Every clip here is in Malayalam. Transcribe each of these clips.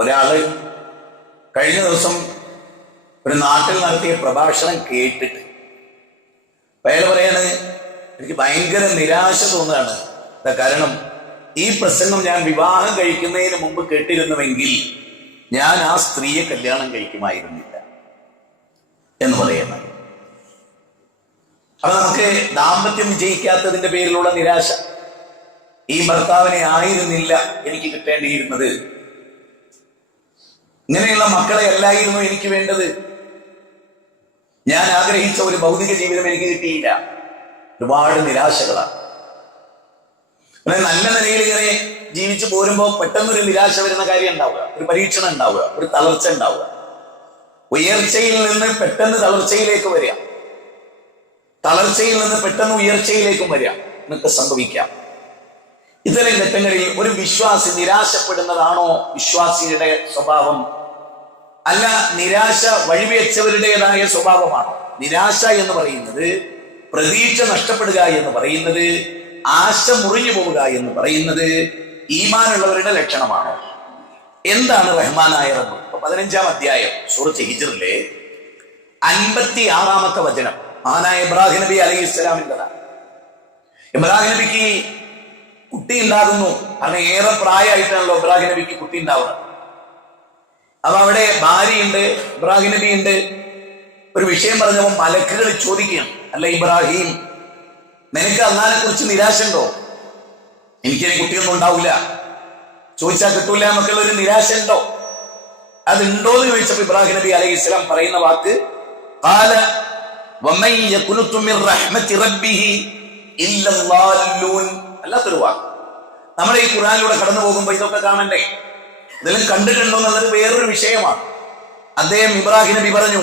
ഒരാള് കഴിഞ്ഞ ദിവസം ഒരു നാട്ടിൽ നടത്തിയ പ്രഭാഷണം കേട്ടിട്ട് അയാൾ പറയാണ്, എനിക്ക് ഭയങ്കര നിരാശ തോന്നുകയാണ്. കാരണം ഈ പ്രസംഗം ഞാൻ വിവാഹം കഴിക്കുന്നതിന് മുമ്പ് കേട്ടിരുന്നുവെങ്കിൽ ഞാൻ ആ സ്ത്രീയെ കല്യാണം കഴിക്കുമായിരുന്നില്ല എന്ന് പറയുന്നത്. അപ്പൊ നമുക്ക് ദാമ്പത്യം വിജയിക്കാത്തതിന്റെ പേരിലുള്ള നിരാശ, ഈ ഭർത്താവിനെ ആയിരുന്നില്ല എനിക്ക് കിട്ടേണ്ടിയിരുന്നത്, ഇങ്ങനെയുള്ള മക്കളെ അല്ലായിരുന്നു എനിക്ക് വേണ്ടത്, ഞാൻ ആഗ്രഹിച്ച ഒരു ഭൗതിക ജീവിതം എനിക്ക് കിട്ടിയില്ല. ഒരുപാട് നിരാശകളാണ്. നല്ല നിലയിൽ ഇങ്ങനെ ജീവിച്ചു പോരുമ്പോൾ പെട്ടെന്നൊരു നിരാശ വരുന്ന കാര്യം ഉണ്ടാവുക, ഒരു പരീക്ഷണം ഉണ്ടാവുക, ഒരു തളർച്ച ഉണ്ടാവുക, ഉയർച്ചയിൽ നിന്ന് പെട്ടെന്ന് തളർച്ചയിലേക്ക് വരിക, തളർച്ചയിൽ നിന്ന് പെട്ടെന്ന് ഉയർച്ചയിലേക്കും വരിക എന്നൊക്കെ സംഭവിക്കാം. ഇത്തരം ഘട്ടങ്ങളിൽ ഒരു വിശ്വാസി നിരാശപ്പെടുന്നതാണോ വിശ്വാസിയുടെ സ്വഭാവം? അല്ല, നിരാശ വഴിവെച്ചവരുടേതായ സ്വഭാവമാണോ? നിരാശ എന്ന് പറയുന്നത്, പ്രതീക്ഷ നഷ്ടപ്പെടുക എന്ന് പറയുന്നത്, ആശ മുറിഞ്ഞു പോവുക എന്ന് പറയുന്നത് ഈമാനുള്ളവരുടെ ലക്ഷണമാണോ? എന്താണ് റഹ്മാനായ റബ്ബ്? 15-ാം അധ്യായം സൂറത്ത് ഹിജ്റിലെ 56-ാമത്തെ വചനം മഹാനായ ഇബ്രാഹിം നബി അലൈഹിസ്സലാമിൻ്റെതാണ്. ഇബ്രാഹിം നബിക്ക് കുട്ടി ഉണ്ടാകുന്നു. കാരണം ഏറെ പ്രായമായിട്ടാണല്ലോ ഇബ്രാഹിം നബിക്ക് കുട്ടി ഉണ്ടാവുന്നത്. അപ്പൊ അവിടെ ഭാര്യയുണ്ട്, ഇബ്രാഹിം നബി ഉണ്ട്. ഒരു വിഷയം പറഞ്ഞപ്പോൾ മലക്കുകൾ ചോദിക്കുകയാണ്, അല്ല ഇബ്രാഹിം, നിനക്ക് അള്ളാഹിനെ കുറിച്ച് നിരാശ ഉണ്ടോ? എനിക്കിനി കുട്ടിയൊന്നും ഉണ്ടാവില്ല, ചോദിച്ചാൽ കിട്ടൂല എന്നൊക്കെയുള്ള ഒരു നിരാശ ഉണ്ടോ? അതുണ്ടോ എന്ന് ചോദിച്ചപ്പോ ഇബ്രാഹിം നബി അലൈഹി ഇസ്ലാം പറയുന്ന വാക്ക് ഖാല വമൻ യഖ്നുതു മിർ റഹ്മത്തി റബ്ബിഹി ഇല്ല ളാല്ലൂൻ. അല്ലാത്തൊരു വാക്ക്. നമ്മൾ ഈ ഖുർആനിലൂടെ കടന്നു പോകുമ്പോൾ ഇതൊക്കെ കാണണ്ടേ? ഇതെല്ലാം കണ്ടിട്ടുണ്ടോ എന്നുള്ളത് വേറൊരു വിഷയമാണ്. അദ്ദേഹം ഇബ്രാഹിം നബി പറഞ്ഞു,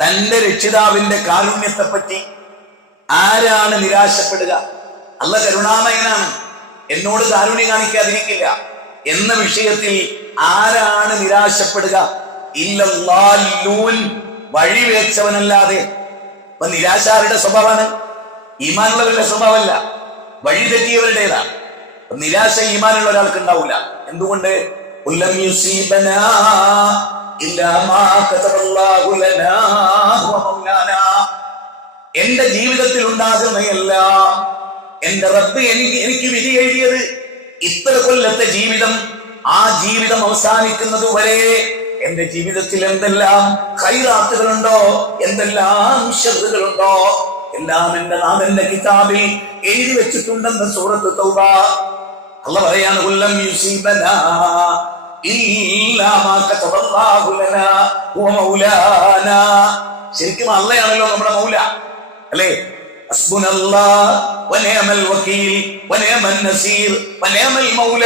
തന്റെ രക്ഷിതാവിന്റെ കാരുണ്യത്തെ പറ്റി ആരാണ് നിരാശപ്പെടുക? അല്ലാഹ് കരുണാമയനാണ്, എന്നോട് കാരുണ്യം കാണിക്കാതിരിക്കില്ല എന്ന വിഷയത്തിൽ ആരാണ് നിരാശപ്പെടുക? ഇല്ലല്ലാല്ലൂൻ, വഴിവേച്ചവനല്ലാതെ. അപ്പൊ നിരാശ ആരുടെ സ്വഭാവമാണ്? ഈമാനുള്ളവരുടെ സ്വഭാവമല്ല, വഴി തെറ്റിയവരുടേതാണ്. നിരാശ ഈമാനുള്ള ഒരാൾക്ക് ഉണ്ടാവില്ല. എന്തുകൊണ്ട്? എന്റെ ജീവിതത്തിൽ ഉണ്ടാകുന്നതെല്ലാം എന്റെ റബ്ബ് എനിക്ക് വിധി എഴുതിയത്. ഇത്ര കൊല്ലത്തെ ജീവിതം, ആ ജീവിതം അവസാനിക്കുന്നത് വരെ എന്റെ ജീവിതത്തിൽ എന്തെല്ലാം ഖൈറാത്തുകളുണ്ടോ, എന്തെല്ലാം ശർറുകളുണ്ടോ, എല്ലാം എന്റെ നാഥന്റെ കിതാബിൽ എഴുതി വെച്ചിട്ടുണ്ടെന്ന് സൂറത്ത് തൗബ. അല്ലാഹ് പറയാണ്, കുല്ലം യുസീബനാ ഇല്ലാ മാ കതബല്ലാഹു ലനാ ഹുവ മൗലാനാ. ശരിക്കും അല്ലാഹയാണല്ലോ നമ്മുടെ മൗല, അല്ലേ? ഹസ്ബുനല്ലാഹ് വനിഅമൽ വകീൽ വനിഅമൻ നസീർ വനിഅമൽ മൗല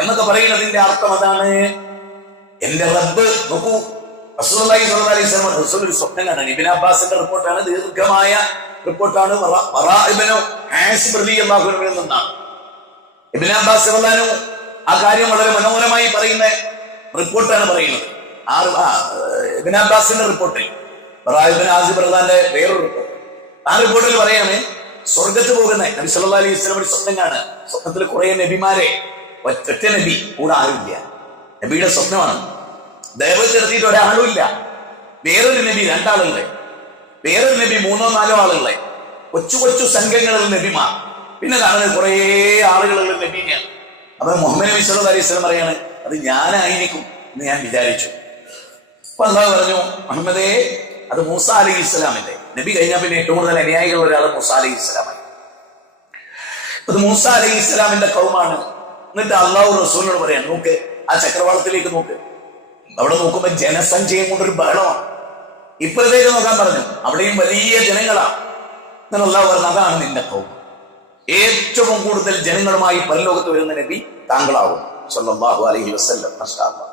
എന്നൊക്കെ പറയുന്നതിന്റെ അർത്ഥം അതാണ്. എന്റെ റബ്ബ്. നോക്കൂ, റസൂലുള്ളാഹി സ്വല്ലല്ലാഹു അലൈഹി വസല്ലം റസൂൽ ഒരു സ്വപ്നം കാണാൻ. ഇബ്നു അബ്ബാസിന്റെ റിപ്പോർട്ടാണ്, ദീർഘമായ റിപ്പോർട്ടാണ്. ബറാ ഇബ്നു ആസിബ് റളിയല്ലാഹു അൻഹുവിൽ നിന്നാണ്. ഇബ്നു അബ്ബാസ് റളിയല്ലാഹു അൻഹു ആ കാര്യം വളരെ മനോഹരമായി പറയുന്ന റിപ്പോർട്ടാണ് പറയുന്നത്. ഇബ്നു അബ്ബാസിന്റെ റിപ്പോർട്ടിൽ, ബറാ ഇബ്നു ആസിബ് റളിയല്ലാഹുവിന്റെ വേറൊരു റിപ്പോർട്ട്, ആ റിപ്പോർട്ടിൽ പറയാണ്, സ്വർഗത്ത് പോകുന്ന നബി സല്ലല്ലാഹു അലൈഹി വസല്ലം ഒരു സ്വപ്നം കാണുക. സ്വപ്നത്തിൽ കുറെ നബിമാരെ, ഒറ്റ നബി കൂടെ ആരുമില്ല. നബിയുടെ സ്വപ്നമാണ്. ദൈവത്തെ നടത്തിയിട്ട് ഒരാളും ഇല്ല. വേറൊരു നബി 2 ആളുകളെ, വേറൊരു നബി 3-4 ആളുകളെ, കൊച്ചു കൊച്ചു സംഘങ്ങളിൽ നബിമാർ. പിന്നെ കാണുന്നത് കുറെ ആളുകളുള്ള നബിനെയാണ്. അപ്പൊ മുഹമ്മദ് നബി സല്ലല്ലാഹു അലൈഹി വസല്ലം പറയാണ്, അത് ഞാനായിരിക്കും എന്ന് ഞാൻ വിചാരിച്ചു. അപ്പൊ അല്ലാഹു പറഞ്ഞു, മുഹമ്മദേ, അത് മൂസ അലൈഹി ഇസ്ലാമിന്റെ നബി കഴിഞ്ഞാൽ പിന്നെ ഏറ്റവും കൂടുതൽ അനുയായികളുള്ള ഒരാൾ മൂസ അലൈഹി ഇസ്ലാമായി. അത് മൂസ അലൈഹി ഇസ്ലാമിന്റെ കൗമാണ്. എന്നിട്ട് അള്ളാഹു റസൂലിനോട് പറയാൻ, നോക്ക് ആ ചക്രവാളത്തിലേക്ക് നോക്ക്. അവിടെ നോക്കുമ്പോ ജനസംഖ്യയും കൊണ്ടൊരു ബഹളമാണ്. ഇപ്പോഴത്തേക്ക് നോക്കാൻ പറഞ്ഞു, അവിടെയും വലിയ ജനങ്ങളാണ്. എന്നാൽ അള്ളാഹു പറഞ്ഞു, അതാണ് നിന്റെ കൗമ. ഏറ്റവും കൂടുതൽ ജനങ്ങളുമായി പരലോകത്ത് വരുന്ന നബി താങ്കളാവും സല്ലല്ലാഹു അലൈഹി വസല്ലം. മാഷാ അല്ലാഹ്.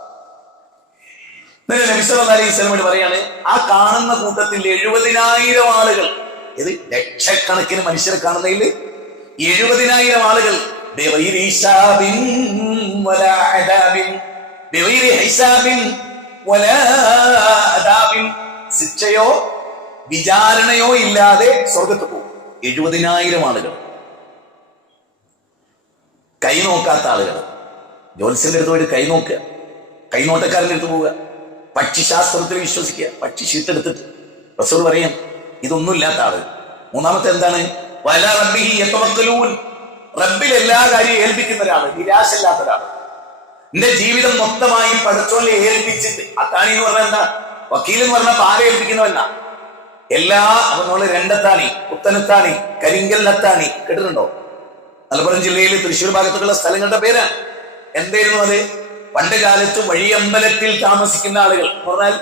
നബി സല്ലല്ലാഹു അലൈഹി വസല്ലം പറയാണ്, ആ കാണുന്ന കൂട്ടത്തിൽ 70,000 ആളുകൾ, ഇത് ലക്ഷക്കണക്കിന് മനുഷ്യരെ കാണുന്നതിൽ 70,000 ആളുകൾ ശിക്ഷയോ വിചാരണയോ ഇല്ലാതെ സ്വർഗത്ത് പോകും. 70,000 ആളുകൾ. കൈ നോക്കാത്ത ആളുകൾ. ജ്യോത്സ്യന്റെ അടുത്ത് പോയിട്ട് കൈ നോക്കുക, കൈനോട്ടക്കാരൻ്റെ അടുത്ത് പോവുക, പക്ഷിശാസ്ത്രത്തിൽ വിശ്വസിക്കുക, പക്ഷി ഷീട്ടെടുത്തിട്ട്. റസൂൽ പറയാം ഇതൊന്നുമില്ലാത്ത ആള്. മൂന്നാമത്തെ എന്താണ്? വല റബ്ബിഹി യതവക്കലൂൻ, റബ്ബിൽ എല്ലാ കാര്യവും ഏൽപ്പിക്കുന്ന ഒരാള്, നിരാശയില്ലാത്ത ഒരാള്. എന്റെ ജീവിതം മൊത്തമായി പടച്ചോനെ ഏൽപ്പിച്ചിട്ട്, അത്താണി എന്ന് പറഞ്ഞാൽ എന്താ? വക്കീൽ എന്ന് പറഞ്ഞാൽ ആരെ ഏൽപ്പിക്കുന്നവല്ല എല്ലാ. അപ്പൊ നമ്മള് രണ്ടത്താണി, പുത്തനത്താണി, കരിങ്കല്ലത്താണി കേട്ടിട്ടുണ്ടോ? മലപ്പുറം ജില്ലയിൽ തൃശ്ശൂർ ഭാഗത്തുള്ള സ്ഥലങ്ങളുടെ പേരാണ്. എന്തായിരുന്നു അത്? പണ്ട് കാലത്ത് വഴിയമ്പലത്തിൽ താമസിക്കുന്ന ആളുകൾ എന്ന് പറഞ്ഞാൽ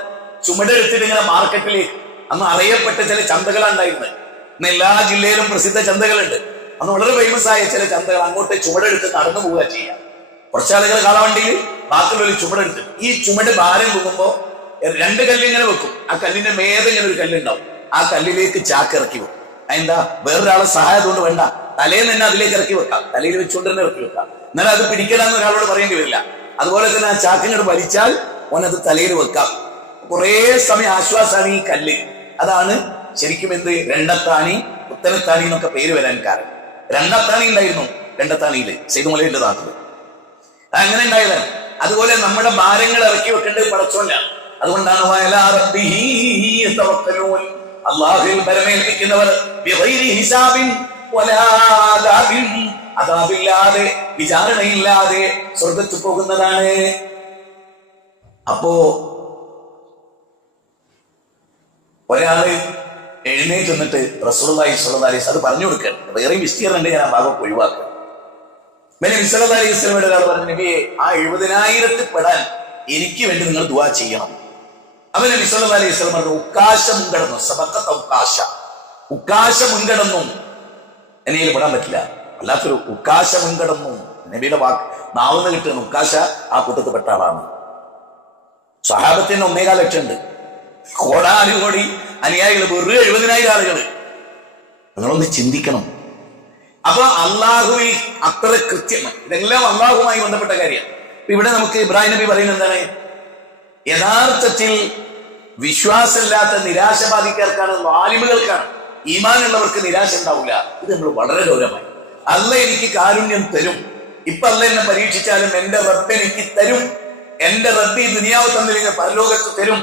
ചുമടെടുത്തിട്ട് ഇങ്ങനെ മാർക്കറ്റിലേക്ക്, അന്ന് അറിയപ്പെട്ട ചില ചന്തകളുണ്ടായിരുന്നത്. ഇന്ന് എല്ലാ ജില്ലയിലും പ്രസിദ്ധ ചന്തകളുണ്ട്. അന്ന് വളരെ ഫേമസ് ആയ ചില ചന്തകൾ. അങ്ങോട്ട് ചുമടെടുത്ത് നടന്നു പോവുക ചെയ്യാം. കുറച്ചാളുകൾ കാളവണ്ടിയിൽ, ബാക്കിയുള്ളൊരു ചുമടെടുത്ത്. ഈ ചുമട് ഭാരം പോകുമ്പോ രണ്ട് കല്ലിങ്ങനെ വെക്കും. ആ കല്ലിന്റെ മേതെ ഇങ്ങനെ ഒരു കല്ലുണ്ടാവും. ആ കല്ലിലേക്ക് ചാക്ക് ഇറക്കി വെക്കും. അതെന്താ? വേറൊരാളെ സഹായം കൊണ്ട് വേണ്ട, തലേന്ന് തന്നെ അതിലേക്ക് ഇറക്കി വെക്കാം, തലയിൽ വെച്ചുകൊണ്ട് തന്നെ ഇറക്കി വെക്കാം. എന്നാൽ അത് പിടിക്കണമെന്ന് ഒരാളോട് പറയേണ്ടി വരില്ല. അതുപോലെ തന്നെ ആ ചാക്കിങ്ങോട് വലിച്ചാൽ ഓനത് തലയിൽ വെക്കാം. കുറേ സമയം ആശ്വാസമാണ് ഈ കല്ല്. അതാണ് ശരിക്കും എന്ത് രണ്ടത്താണി, പുത്തനത്താണി എന്നൊക്കെ പേര് വരാൻ കാരണം. രണ്ടത്താണി ഉണ്ടായിരുന്നു രണ്ടത്താണിയില്, സെയ്തുമലയുടെ നാട്ടില്. അങ്ങനെ ഉണ്ടായതാണ്. അതുപോലെ നമ്മുടെ ഭാരങ്ങൾ ഇറക്കി വെക്കേണ്ടത് പടച്ചോനാണ്. അതുകൊണ്ടാണ് അല്ലാഹുവിൽ ഭരമേൽപ്പിക്കുന്നവർ അദാബില്ലാതെ, വിചാരണയില്ലാതെ സ്വർഗത്ത് പോകുന്നതാണ്. അപ്പോ ഒരാള് എഴുന്നേറ്റ് നിന്നിട്ട് റസൂലുള്ളാഹി സ്വല്ലല്ലാഹു അലൈഹി വസല്ലം അത് പറഞ്ഞു കൊടുക്കുക. വേറെയും വിസ്തീർണ്ണുണ്ട്, ഞാൻ ആ ഭാഗം ഒഴിവാക്കുക. നബി സല്ലല്ലാഹു അലൈഹി വസല്ലമയുടെ ഒരാൾ പറഞ്ഞു, നബിയെ ആ 70,000 പെടാൻ എനിക്ക് വേണ്ടി നിങ്ങൾ ദുആ ചെയ്യണം. അവൻ നബി സല്ലല്ലാഹു അലൈഹി വസല്ലം പറഞ്ഞു, ഉക്കാശ മുൻകടന്നു, സബഖത ഉക്കാശ, ഉക്കാശ മുൻകടന്നു, എന്നെ പെടാൻ പറ്റില്ല. അല്ലാത്തൊരു ഉക്കാശ മുൻകടന്നു. നബിയുടെ വാക്ക് നാവുന്ന് കിട്ടുന്ന ഉക്കാശ ആ കൂട്ടത്തിൽ പെട്ട ആളാണ്. സ്വഹാബത്തിന് 1.25 ലക്ഷം ഉണ്ട്. കോടാനുകോടി അനുയായികൾ, വെറും 70,000 ആളുകൾ. നിങ്ങളൊന്ന് ചിന്തിക്കണം. അപ്പൊ അള്ളാഹുവിൽ അത്ര കൃത്യമായി, ഇതെല്ലാം അള്ളാഹുമായി ബന്ധപ്പെട്ട കാര്യമാണ്. ഇവിടെ നമുക്ക് ഇബ്രാഹിം നബി പറയുന്നത് എന്താണ്? യഥാർത്ഥത്തിൽ വിശ്വാസമില്ലാത്ത നിരാശബാധിക്കാർക്കാണ്, വാലിബുകൾക്കാണ്. ഈമാനുള്ളവർക്ക് നിരാശ ഉണ്ടാവില്ല. ഇത് നമ്മൾ വളരെ ഗൗരവമായി. അല്ല എനിക്ക് കാരുണ്യം തരും. ഇപ്പൊ അല്ല എന്നെ പരീക്ഷിച്ചാലും എന്റെ റബ്ബ് എനിക്ക് തരും. എന്റെ റബ്ബ് ഈ ദുനിയാവ് തന്നില്ലെങ്കിൽ പരലോകത്ത് തരും.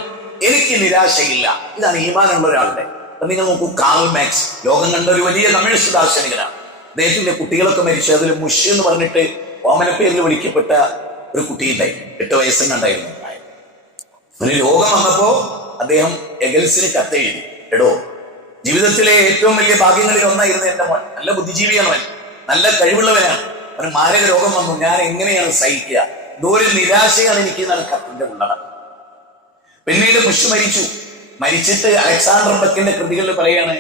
എനിക്ക് നിരാശയില്ല. ഇതാണ് ഈമാനുള്ള ഒരാളുടെ. നിങ്ങൾ നോക്കൂ, കാൾ മാക്സ്, ലോകം കണ്ട ഒരു വലിയ കമ്മ്യൂണിസ്റ്റ് ദാർശനികനാണ്. അദ്ദേഹത്തിന്റെ കുട്ടികളൊക്കെ മരിച്ചു. അതിൽ മുഷ് എന്ന് പറഞ്ഞിട്ട് ഓമനപ്പേരിൽ വിളിക്കപ്പെട്ട ഒരു കുട്ടിയുണ്ടായി. 8 വയസ്സെങ്ങാണ്ടായിരുന്നു. ഒരു രോഗം വന്നപ്പോ അദ്ദേഹം എഗൽസിന് കത്തെഴുതി, എടോ ജീവിതത്തിലെ ഏറ്റവും വലിയ ഭാഗ്യങ്ങളിൽ ഒന്നായിരുന്നു എന്റെ മോൻ. നല്ല ബുദ്ധിജീവിയാണ് അവൻ, നല്ല കഴിവുള്ളവനാണ്. അവന് മാരക രോഗം വന്നു, ഞാൻ എങ്ങനെയാണ് സഹിക്കുക? എന്തോരു നിരാശയാണ് എനിക്ക് എന്നാണ് കത്തിന്റെ ഉള്ളത്. പിന്നീട് മുഷ് മരിച്ചു. മരിച്ചിട്ട് അലക്സാണ്ടർ ബക്കിന്റെ കൃതികളിൽ പറയാണ്,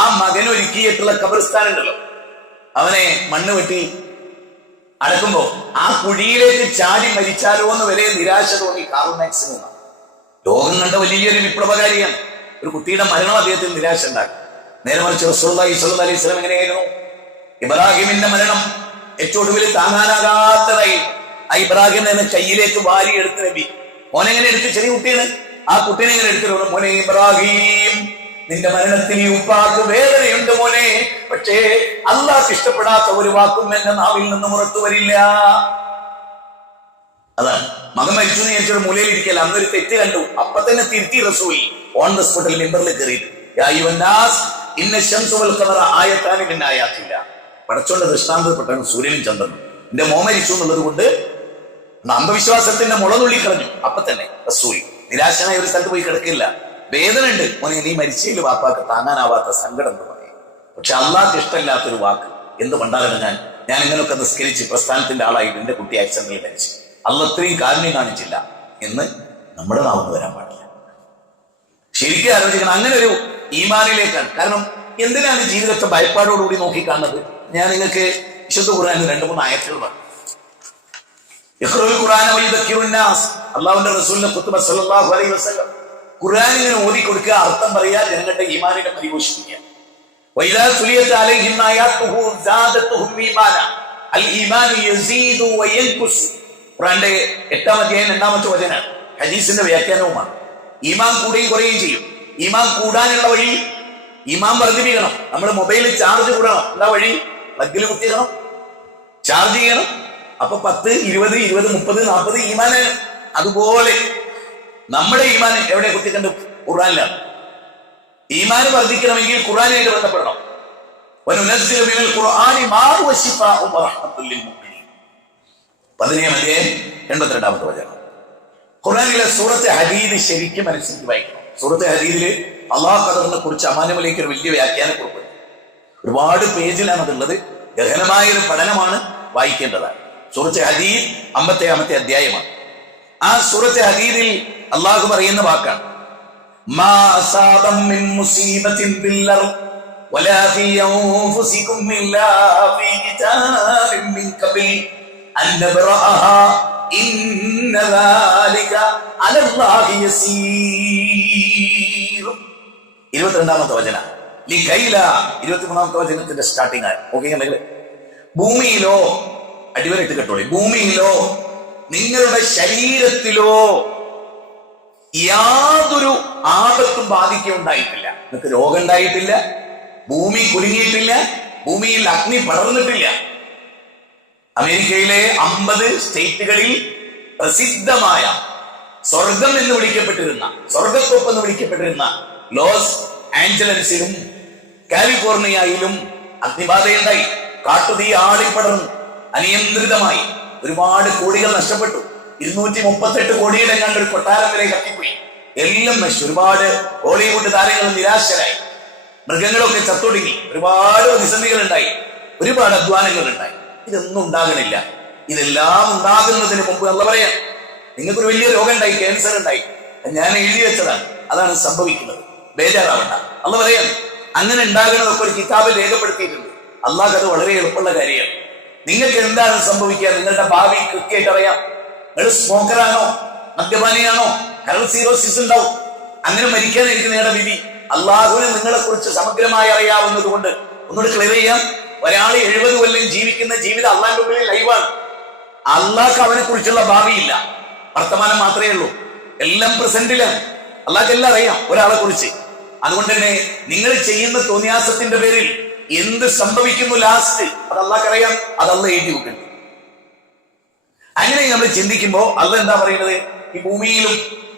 ആ മകൻ ഒരുക്കിയിട്ടുള്ള ഖബർസ്ഥാൻ ഉണ്ടല്ലോ, അവനെ മണ്ണ് വെട്ടി അടക്കുമ്പോ ആ കുഴിയിലേക്ക് ചാടി മരിച്ചാലോ എന്ന് വരെ നിരാശ തോന്നി കാർൽ മാക്സിന്. ലോകം കണ്ട വലിയൊരു വിപ്ലവകാരിയാണ്. ഒരു കുട്ടിയുടെ മരണം അദ്ദേഹത്തിന് നിരാശ ഉണ്ടാക്കി. നേരെ മറിച്ച് റസൂലുള്ളാഹി സ്വല്ലല്ലാഹു അലൈഹി വസല്ലം എങ്ങനെയായിരുന്നു? ഇബ്രാഹിമിന്റെ മരണം ഏറ്റവും ഒടുവിൽ താങ്ങാനാകാത്തതായി. ആ ഇബ്രാഹിമിനെ കയ്യിലേക്ക് വാരിയെടുത്ത് നബി. മോനെങ്ങനെ എടുത്ത്? ചെറിയ കുട്ടിയാണ്. ആ കുട്ടീനെ എങ്ങനെ എടുത്തിട്ട്, മോനെ ഇബ്രാഹിം, നിന്റെ മരണത്തിൽ ഈ ഉപ്പാക്ക് വേദനയുണ്ട് മോനെ, പക്ഷേ അള്ളാഹ് ഇഷ്ടപ്പെടാത്ത ഒരു വാക്കും എന്റെ നാവിൽ നിന്ന് പുറത്തു വരില്ല. അതാണ് മകൻ മരിച്ചു എന്ന് വിചാരിച്ചൊരു മൂലയിൽ ഇരിക്കല്ല. അന്നൊരു തെറ്റ് കണ്ടു, അപ്പൊ തന്നെ തിരുത്തി റസൂൽ ഓൺ ദ സ്പോട്ടിൽ മെമ്പറിൽ കയറിയിട്ട്, പടച്ചോന്റെ ദൃഷ്ടാന്തപ്പെട്ട സൂര്യനും ചന്ദ്രനും. എന്റെ മോൻ മരിച്ചു എന്നുള്ളത് കൊണ്ട് അന്ധവിശ്വാസത്തിന്റെ മുളനുള്ളി കളഞ്ഞു. അപ്പൊ തന്നെ റസൂൽ നിരാശനായ ഒരു സ്ഥലത്ത് പോയി കിടക്കില്ല. വേദന ഉണ്ട് മോനെ, നീ മരിച്ചതിൽ വാപ്പാക്ക് താങ്ങാനാവാത്ത സങ്കടം എന്ന് പറയും. പക്ഷെ അള്ളാഹ്ക്ക് ഇഷ്ടമില്ലാത്തൊരു വാക്ക് എന്ത് പണ്ടാലാണ് ഞാൻ ഇങ്ങനെയൊക്കെ നിസ്കരിച്ച് പ്രസ്ഥാനത്തിന്റെ ആളായിട്ട് എന്റെ കുട്ടി ആക്സിഡന്റിൽ മരിച്ചു, അള്ള അത്രയും കാരുണ്യം കാണിച്ചില്ല എന്ന് നമ്മുടെ നാവിന് വരാൻ പാടില്ല. ശരിക്കും ആലോചിക്കണം. അങ്ങനെ ഒരു ഈമാനിലേക്കാണ്. കാരണം എന്തിനാണ് ജീവിതത്തെ ഭയപ്പാടോടുകൂടി നോക്കിക്കാണുന്നത്? ഞാൻ നിങ്ങൾക്ക് വിശുദ്ധ ഖുർആനിൽ 2-3 ആയത്തുകൾ പറഞ്ഞു. അള്ളാഹുവിന്റെ റസൂലിന്റെ ഖുത്ബ സല്ലല്ലാഹു അലൈഹി വസല്ലം ഖുർആൻ ഇങ്ങനെ ഓതി കൊടുക്കുക, അർത്ഥം പറയുക, ജനങ്ങളുടെ ഈമാനിനെ പരിപോഷിപ്പിക്കുക. വഇദാ തുലിയത് അലൈഹിം ആയാതുഹു സാദതുഹും ഈമാന, അൽ ഈമാനു യസീദു വയൻഖുസ്. ഖുർആന്റെ 8-ാം അധ്യായം 2-ാമത്തെ വചനമാണ്. ഹദീസിന്റെ വ്യാഖ്യാനവുമാണ്. ഈമാൻ കൂടുകയും കുറയുകയും ചെയ്യും. ഈമാൻ കൂടാനുള്ള വഴി ഈമാൻ വർദ്ധിപ്പിക്കണം. നമ്മുടെ മൊബൈലിൽ ചാർജ് കൂടണം. എന്താ വഴി? പ്ലഗിൽ കുത്തിയിടണം, ചാർജ് ചെയ്യണം. അപ്പൊ 10, 20, 30, 40 ഈമാന് അതുപോലെ നമ്മുടെ ഈമാൻ എവിടെ കുത്തിക്കണ്ട്? ഖുർആനിലാണ്. ഈമാൻ വർദ്ധിക്കണമെങ്കിൽ ഖുർആനായിട്ട് ബന്ധപ്പെടണം. വനുനസ്സിലു മിനൽ ഖുർആനി മാ ഹുവ ശിഫാഉ വറഹ്മത്തുൽ ലിൽ മുഅ്മിനീൻ. 17-82 വചനം. ഖുർആനിലെ സൂറത്തെ ഹദീദ് ശരിക്കും മനസ്സിലാക്കി വായിക്കണം. സൂറത്തെ ഹദീദില് അല്ലാഹു ഖദറിനെ കുറിച്ച് അമാനുമലേക്ക് ഒരു വലിയ വ്യാഖ്യാനക്കുറിപ്പ്. ഒരുപാട് പേജിലാണ് അതുള്ളത്. ഗഹനമായ ഒരു പഠനമാണ്, വായിക്കേണ്ടതാണ്. സൂറത്തെ ഹദീദ് 50-ാമത്തെ അധ്യായമാണ്. ആ സൂറത്തെ ഹദീദിൽ അല്ലാഹു പറയുന്ന വാക്കാണ് മാ അസാബം മിൻ മുസീബത്തിൻ ഫിൽ അർദ് വലാ ഫീ അൻഫുസികും ഇല്ലാ ഫീ കിതാബിൻ മിൻ ഖബൽ അൻ നബ്റഅഹാ ഇന്ന ദാലിക അലല്ലാഹി യസീർ. 22-ാമത്തെ വചനം. ലിഖൈല 23-ാമത്തെ വചനത്തിന്റെ സ്റ്റാർട്ടിംഗ് ആണ്. ഓക്കെ, ഭൂമിയിലോ, അടിവരയിട്ട് കേട്ടോളി, ഭൂമിയിലോ നിങ്ങളുടെ ശരീരത്തിലോ യാതൊരു ആപത്തും ബാധിക്കുകയുണ്ടായിട്ടില്ല. നിങ്ങൾക്ക് രോഗം ഉണ്ടായിട്ടില്ല, ഭൂമി കുലുങ്ങിയിട്ടില്ല, ഭൂമിയിൽ അഗ്നി പടർന്നിട്ടില്ല. അമേരിക്കയിലെ 50 സ്റ്റേറ്റുകളിൽ പ്രസിദ്ധമായ സ്വർഗം എന്ന് വിളിക്കപ്പെട്ടിരുന്ന, സ്വർഗത്തോപ്പ് എന്ന് വിളിക്കപ്പെട്ടിരുന്ന ലോസ് ആഞ്ചലസിലും കാലിഫോർണിയയിലും അഗ്നിബാധയുണ്ടായി. കാട്ടുതീ ആളിപ്പടർന്നു അനിയന്ത്രിതമായി. ഒരുപാട് കോടികൾ നഷ്ടപ്പെട്ടു. 238 കോടിയുടെ കണ്ട് ഒരു കൊട്ടാരം വരെ കത്തിപ്പോയി. എല്ലാം നശിച്ചു. ഒരുപാട് ഹോളിവുഡ് താരങ്ങൾ നിരാശരായി. മൃഗങ്ങളൊക്കെ ചത്തൊടുങ്ങി. ഒരുപാട് പ്രതിസന്ധികൾ ഉണ്ടായി, ഒരുപാട് അധ്വാനങ്ങൾ ഉണ്ടായി. ഇതൊന്നും ഉണ്ടാകണില്ല. ഇതെല്ലാം ഉണ്ടാകുന്നതിന് മുമ്പ് അല്ല പറയാം, നിങ്ങൾക്കൊരു വലിയ രോഗം ഉണ്ടായി, ക്യാൻസർ ഉണ്ടായി, ഞാൻ എഴുതി വെച്ചതാണ്, അതാണ് സംഭവിക്കുന്നത്, ബേജാറാവണ്ട. അല്ല പറയാം, അങ്ങനെ ഉണ്ടാകുന്നതൊക്കെ ഒരു കിതാബിൽ രേഖപ്പെടുത്തിയിട്ടുണ്ട്. അള്ളാഹ് അത് വളരെ എളുപ്പമുള്ള കാര്യമാണ്. നിങ്ങൾക്ക് എന്താണ് സംഭവിക്കുക, നിങ്ങളുടെ ഭാവി കൃത്യമായിട്ട് അറിയാം. നിങ്ങൾ സ്മോക്കറാണോ, മദ്യപാനിയാണോ, കരൾ സീറോസിസ് ഉണ്ടാവും. അങ്ങനെ മരിക്കാനായിരിക്കും നിങ്ങളുടെ വിധി. അള്ളാഹുവിന് നിങ്ങളെ കുറിച്ച് സമഗ്രമായി അറിയാവുന്നത് കൊണ്ട് ഒന്നുകൂടി ക്ലിയർ ചെയ്യാം. ഒരാൾ 70 കൊല്ലം ജീവിക്കുന്ന ജീവിതം അള്ളാഹിന്റെ മുമ്പിൽ ലൈവാണ്. അള്ളാഹ്ക്ക് അവനെ കുറിച്ചുള്ള ഭാവിയില്ല, വർത്തമാനം മാത്രമേ ഉള്ളൂ. എല്ലാം പ്രസന്റിലാണ്. അള്ളാഹ്ക്ക് എല്ലാം അറിയാം ഒരാളെ കുറിച്ച്. അതുകൊണ്ട് തന്നെ നിങ്ങൾ ചെയ്യുന്ന തോന്നിയാസത്തിന്റെ പേരിൽ എന്ത് സംഭവിക്കുന്നു ലാസ്റ്റ് അത് അള്ളാഹ്ക്ക് അറിയാം. അത് അള്ളാഹ് എഴുതി വെക്കുന്നു. അങ്ങനെ നമ്മൾ ചിന്തിക്കുമ്പോ അള്ളാഹ് എന്താ പറയുന്നത്, ഈ ഭൂമിയിലും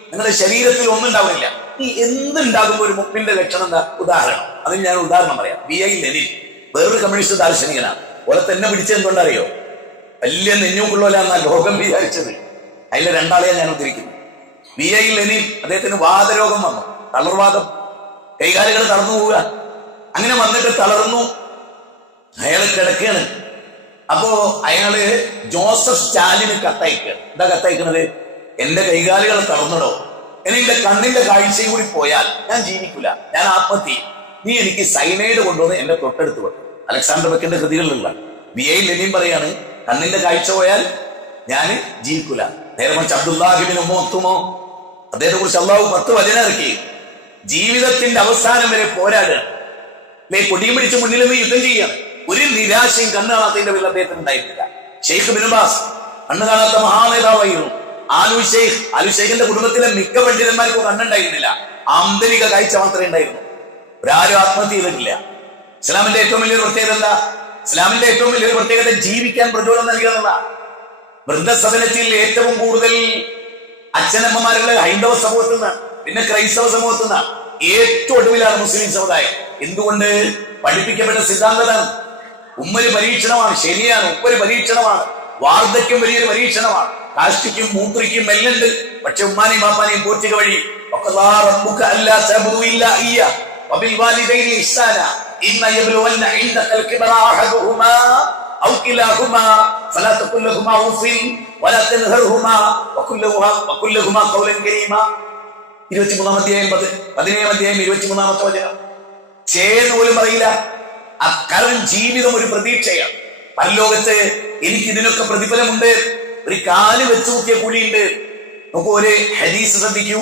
നിങ്ങളുടെ ശരീരത്തിലും ഒന്നും ഉണ്ടാവില്ല. ഈ എന്തുണ്ടാകുമ്പോ ഒരു മുപ്പിന്റെ ലക്ഷണം എന്താ? ഉദാഹരണം, അതിന് ഞാൻ ഉദാഹരണം പറയാം. B.I. ലെനിൻ വേറൊരു കമ്മ്യൂണിസ്റ്റ് ദാർശനികനാണ്. ഓലെ തന്നെ പിടിച്ചെന്തുകൊണ്ടറിയോ? വലിയ നെഞ്ഞുകൊള്ളലാന്ന ലോകം വിചാരിച്ചത്. അതിലെ 2 ആളെയാണ് ഞാൻ ഉദ്ധരിക്കുന്നത്. B.I. ലെനിൻ, അദ്ദേഹത്തിന് വാതരോഗം വന്നു, തളർവാദം, കൈകാലുകൾ തളർന്നു പോവുക. അങ്ങനെ വന്നിട്ട് തളർന്നു, അയാൾ കിടക്കുകയാണ്. അപ്പോ അയാള് ജോസഫ് സ്റ്റാലിന് കത്തയക്കുകയാണ്. എന്താ കത്തയക്കുന്നത്? എന്റെ കൈകാലുകൾ തളർന്നടോ, ഇനി എന്റെ കണ്ണിന്റെ കാഴ്ചയും കൂടി പോയാൽ ഞാൻ ജീവിക്കൂല, ഞാൻ ആത്മഹത്യ. നീ എനിക്ക് സൈനൈഡ് കൊണ്ടുവന്ന് എന്റെ തൊട്ടടുത്ത് വെക്കും. Alexander ബെക്കിന്റെ കൃതികളിലുള്ള B.I. ലെനിൻ പറയാണ്, കണ്ണിന്റെ കാഴ്ച പോയാൽ ഞാൻ ജീവിക്കൂല. നേരെ മറിച്ച് അബ്ദുല്ലാഹിബ്നു മക്തുമോ, അദ്ദേഹത്തെ കുറിച്ച് അള്ളാഹു 10 വചനം ഇറക്കി. ജീവിതത്തിന്റെ അവസാനം വരെ പോരാടുക, കൊടിയും പിടിച്ച് മുന്നിൽ നിന്ന് യുദ്ധം ചെയ്യാണ്. ഒരു നിരാശയും കണ്ണു കാണാത്തതിന്റെ പേരിൽ അദ്ദേഹത്തിന് ഉണ്ടായിരുന്നില്ല. ഷെയ്ഖ് ബിൻ ബാസ് കണ്ണു കാണാത്ത മഹാനേതാവായിരുന്നു. ആലു ഷെയ്ഖിന്റെ കുടുംബത്തിലെ മിക്ക പണ്ഡിതന്മാർക്കും കണ്ണുണ്ടായിരുന്നില്ല, ആന്തരിക കാഴ്ച മാത്രമേ ഉണ്ടായിരുന്നു. ഒരാരും ആത്മഹത്യ ചെയ്തിട്ടില്ല. ഇസ്ലാമിന്റെ ഏറ്റവും വലിയൊരു പ്രത്യേകത എന്താ? ഇസ്ലാമിന്റെ ഏറ്റവും വലിയൊരു പ്രത്യേകത ജീവിക്കാൻ പ്രചോദനം നൽകുക. വൃദ്ധസദനത്തിൽ ഏറ്റവും കൂടുതൽ അച്ഛനമ്മമാരുള്ള ഹൈന്ദവ സമൂഹത്തിൽ നിന്നാണ്, പിന്നെ ക്രൈസ്തവ സമൂഹത്തിൽ നിന്നാണ്. ഏറ്റവും ഒടുവിലാണ് മുസ്ലിം സമുദായം. എന്തുകൊണ്ട്? പഠിപ്പിക്കപ്പെട്ട സിദ്ധാന്തമാണ്. ഉമ്മൊരു പരീക്ഷണമാണ്, ശരിയാണ്, ഉപ്പൊരു പരീക്ഷണമാണ്, വാർദ്ധക്യം വലിയൊരു പരീക്ഷണമാണ്, കാഷ്ടിക്കും മൂത്രിക്കും എല്ലുണ്ട്. പക്ഷെ ഉമ്മാനെയും ബാപ്പാനെയും പോറ്റുക വഴി أو كلاهما فلا تقل لهما أف ولا تنهرهما وقل لهما قولا كريما. 23-ാം അധ്യായം 17-ാം അധ്യായം 23-ാമത്തെ വചനം. ചേർന്ന് പോലും പറയില്ല. കാരണം ജീവിതം ഒരു പ്രതീക്ഷയാണ്. പരലോകത്ത് എനിക്ക് ഇതിനൊക്കെ പ്രതിഫലമുണ്ട്, ഒരു കാല് വെച്ച് നോക്കിയ കൂലിയുണ്ട്. നമുക്ക് ഒരു ഹദീസ് ശ്രദ്ധിക്കൂ.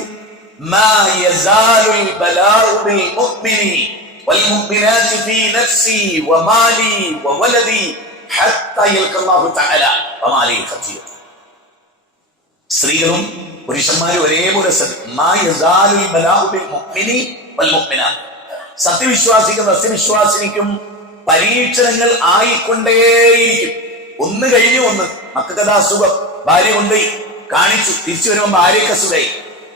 മാ യസാലുൽ ബലാഉ ബിൽ മുഅ്മിനി വൽ മുഅ്മിനാതി ഫീ നഫ്സി വമാലി വവലദി ഹത്താ യൽഖല്ലാഹു തആല വമാ അലൈഹി ഖതിയ. സ്ത്രീകളും പുരുഷന്മാരും ഒരേപോലെ മാ യസാലുൽ ബലാഉ ബിൽ മുഅ്മിനി വൽ മുഅ്മിനാത്. സത്യവിശ്വാസിക്കും സത്യവിശ്വാസിനിക്കും പരീക്ഷണങ്ങൾ ആയിക്കൊണ്ടേയിരിക്കും. ഒന്ന് കഴിഞ്ഞ് ഒന്ന്. മക്കൾക്കതാ അസുഖം, ഭാര്യ കൊണ്ടുപോയി, കാണിച്ചു. തിരിച്ചു വരുമ്പോൾ ഭാര്യയ്ക്ക് അസുഖമായി.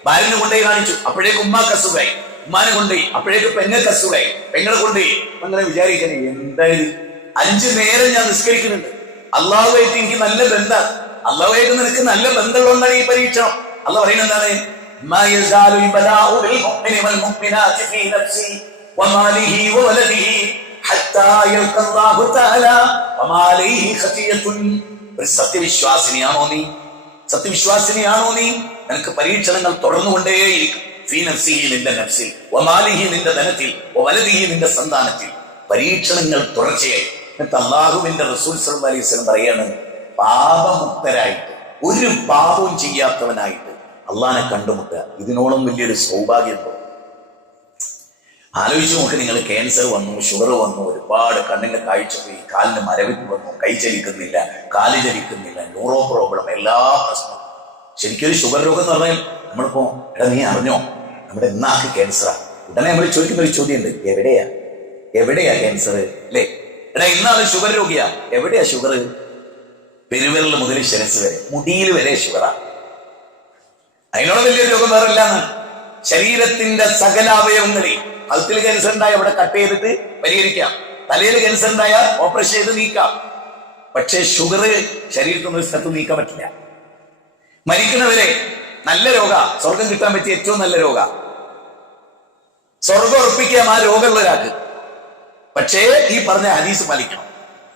ഭാര്യനെ കൊണ്ടുപോയി കാണിച്ചു, അപ്പോഴേക്ക് ഉമ്മാക്ക് അസുഖമായി. ഉമ്മാനെ കൊണ്ടുപോയി, അപ്പോഴേക്ക് പെങ്ങൾക്ക് അസുഖമായി. പെങ്ങളെ കൊണ്ടുപോയി. അങ്ങനെ വിചാരിക്കണേ, എന്തായാലും 5 നേരം ഞാൻ നിസ്കരിക്കുന്നുണ്ട്, അള്ളാഹുവായിട്ട് എനിക്ക് നല്ല ബന്ധം, അള്ളാഹുവായിട്ട് നിനക്ക് നല്ല ബന്ധമുള്ളതുകൊണ്ടാണ് ഈ പരീക്ഷണം. അള്ളാഹ് പറയുന്നത് എന്താണ്? ഒരു സത്യവിശ്വാസിനിയാണോ നീ? സത്യവിശ്വാസിനിയാണോ നീ? നിനക്ക് പരീക്ഷണങ്ങൾ തുടർന്നുകൊണ്ടേയിരിക്കും. ഫീ നഫ്സിഹി, നിന്റെ നഫ്സിൽ, വമാലിഹി, നിന്റെ ധനത്തിൽ, വവലദിഹി, നിന്റെ സന്താനത്തിൽ പരീക്ഷണങ്ങൾ തുടർച്ചയായി. എന്നിട്ട് അല്ലാഹുവിന്റെ റസൂൽ സല്ലല്ലാഹു അലൈഹി വസല്ലം പറയാണ്, പാപമുക്തരായിട്ട്, ഒരു പാപവും ചെയ്യാത്തവനായിട്ട് അള്ളാനെ കണ്ടുമുട്ടുക, ഇതിനോളം വലിയൊരു സൗഭാഗ്യമുണ്ടോ? ആലോചിച്ച് നോക്ക്. നിങ്ങൾ ക്യാൻസർ വന്നു, ഷുഗർ വന്നു, ഒരുപാട് കണ്ണിന്റെ കാഴ്ച പോയി, കാലിന് മരവിപ്പ് വന്നു, കൈ ചലിക്കുന്നില്ല, കാല് ചലിക്കുന്നില്ല, ന്യൂറോ പ്രോബ്ലം, എല്ലാ പ്രശ്നവും. ശരിക്കും ഒരു ഷുഗർ രോഗം എന്ന് പറഞ്ഞാൽ നമ്മളിപ്പോ, എടാ നീ അറിഞ്ഞോ നമ്മുടെ എന്നാക്ക് ക്യാൻസറാ, ഉടനെ നമ്മൾ ചോദിക്കുന്ന ഒരു ചോദ്യമുണ്ട്, എവിടെയാ ക്യാൻസർ അല്ലേ? എടാ ഇന്നാണ് ഷുഗർ രോഗിയാ, എവിടെയാ ഷുഗർ? പെരുവിരൽ മുതൽ ശിരസ് വരെ, മുടിയിൽ വരെ ഷുഗറാ. അതിനോട് വലിയൊരു രോഗം വേറെ ഇല്ലാന്ന്. ശരീരത്തിന്റെ സകല അവയവങ്ങളിൽ, കഴുത്തിൽ ക്യാൻസർ ഉണ്ടായ അവിടെ കട്ട് ചെയ്തിട്ട് പരിഹരിക്കാം, തലയിൽ ക്യാൻസർ ഉണ്ടായ ഓപ്പറേഷൻ ചെയ്ത് നീക്കാം. പക്ഷേ ഷുഗർ ശരീരത്തിൽ നിന്ന് സ്ഥലത്ത് നീക്കാൻ പറ്റില്ല. മരിക്കുന്നവരെ നല്ല രോഗ, സ്വർഗം കിട്ടാൻ പറ്റിയ ഏറ്റവും നല്ല രോഗ, സ്വർഗം ഉറപ്പിക്കാം ആ രോഗമുള്ള ഒരാൾക്ക്. പക്ഷേ ഈ പറഞ്ഞ ഹദീസ് പാലിക്കണം.